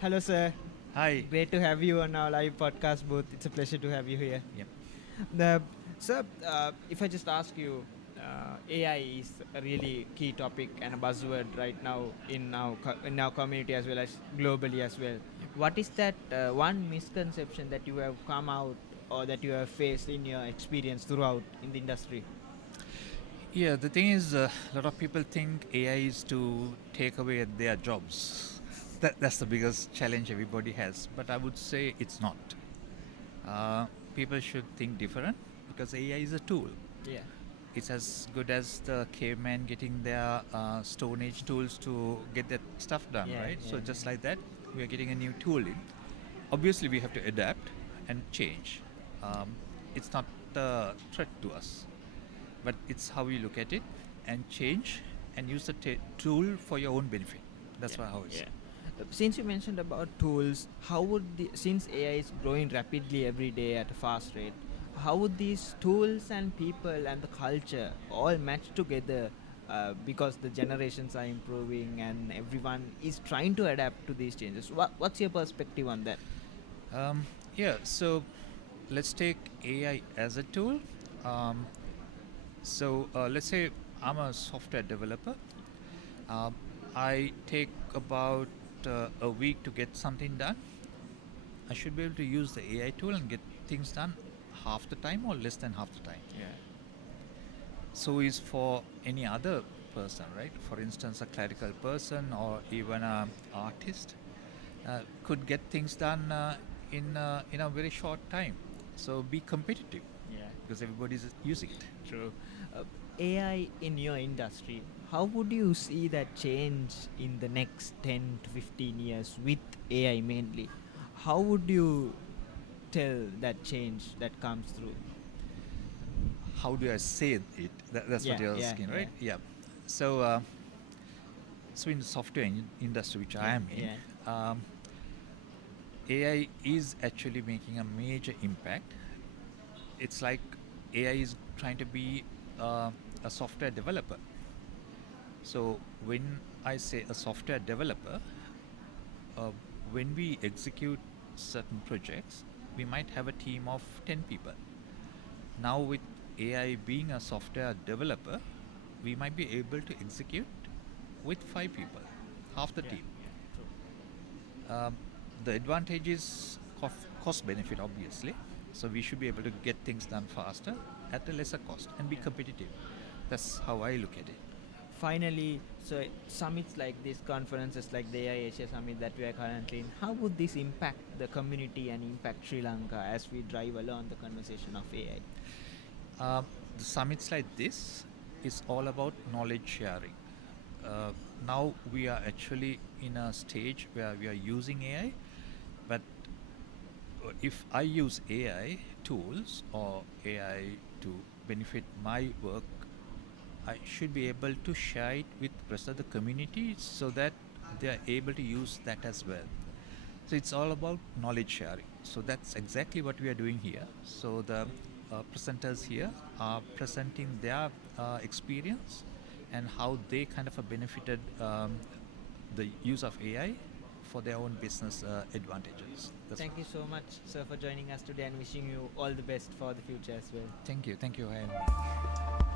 Hello, sir. Hi. Great to have you on our live podcast booth. It's a pleasure to have you here. Yep. The, sir, if I just ask you, AI is a really key topic and a buzzword right now in our community as well as globally as well. Yep. What is that one misconception that you have come out or that you have faced in your experience throughout in the industry? Yeah, the thing is, a lot of people think AI is to take away their jobs. That's the biggest challenge everybody has. But I would say it's not. Uh, People should think different because AI is a tool. Yeah. It's as good as the caveman getting their Stone Age tools to get that stuff done, Yeah, right? yeah, So just yeah. like that, we are getting a new tool in. Obviously, we have to adapt and change. Um, it's not a threat to us, but it's how you look at it and change and use the tool for your own benefit. That's Yeah, how it's. yeah. Since you mentioned about tools, how would since AI is growing rapidly every day at a fast rate, how would these tools and people and the culture all match together? Because the generations are improving and everyone is trying to adapt to these changes. What's your perspective on that? Um, yeah, so let's take AI as a tool. Um, let's say I'm a software developer. Um, I take about a week to get something done. I should be able to use the AI tool and get things done half the time or less than half the time. Yeah. So is for any other person, right? For instance, a clerical person or even an artist could get things done in a very short time. So be competitive Yeah. because everybody's using it. True. AI in your industry, how would you see that change in the next 10 to 15 years with AI mainly? How would you tell that change that comes through? How do I say it? That's what Yeah, you're yeah, asking, yeah, right? Yeah. So, so in the software industry, which I yeah, am in, yeah, AI is actually making a major impact. It's like AI is trying to be a software developer. So when I say a software developer, uh, when we execute certain projects, we might have a team of 10 people. Now, with AI being a software developer, we might be able to execute with 5 people, half the yeah, team. yeah, true. Um, the advantage is cost benefit, obviously. So we should be able to get things done faster at a lesser cost and be Yeah. competitive. That's how I look at it. Finally, so summits like this, conferences like the AI Asia Summit that we are currently in, how would this impact the community and impact Sri Lanka as we drive along the conversation of AI? Um, the summits like this is all about knowledge sharing. Uh, Now we are actually in a stage where we are using AI, but if I use AI tools or AI to benefit my work, I should be able to share it with the rest of the community so that they are able to use that as well. So it's all about knowledge sharing. So that's exactly what we are doing here. So the presenters here are presenting their experience and how they kind of benefited the use of AI for their own business advantages. That's Thank you so much, sir, for joining us today and wishing you all the best for the future as well. Thank you for having me.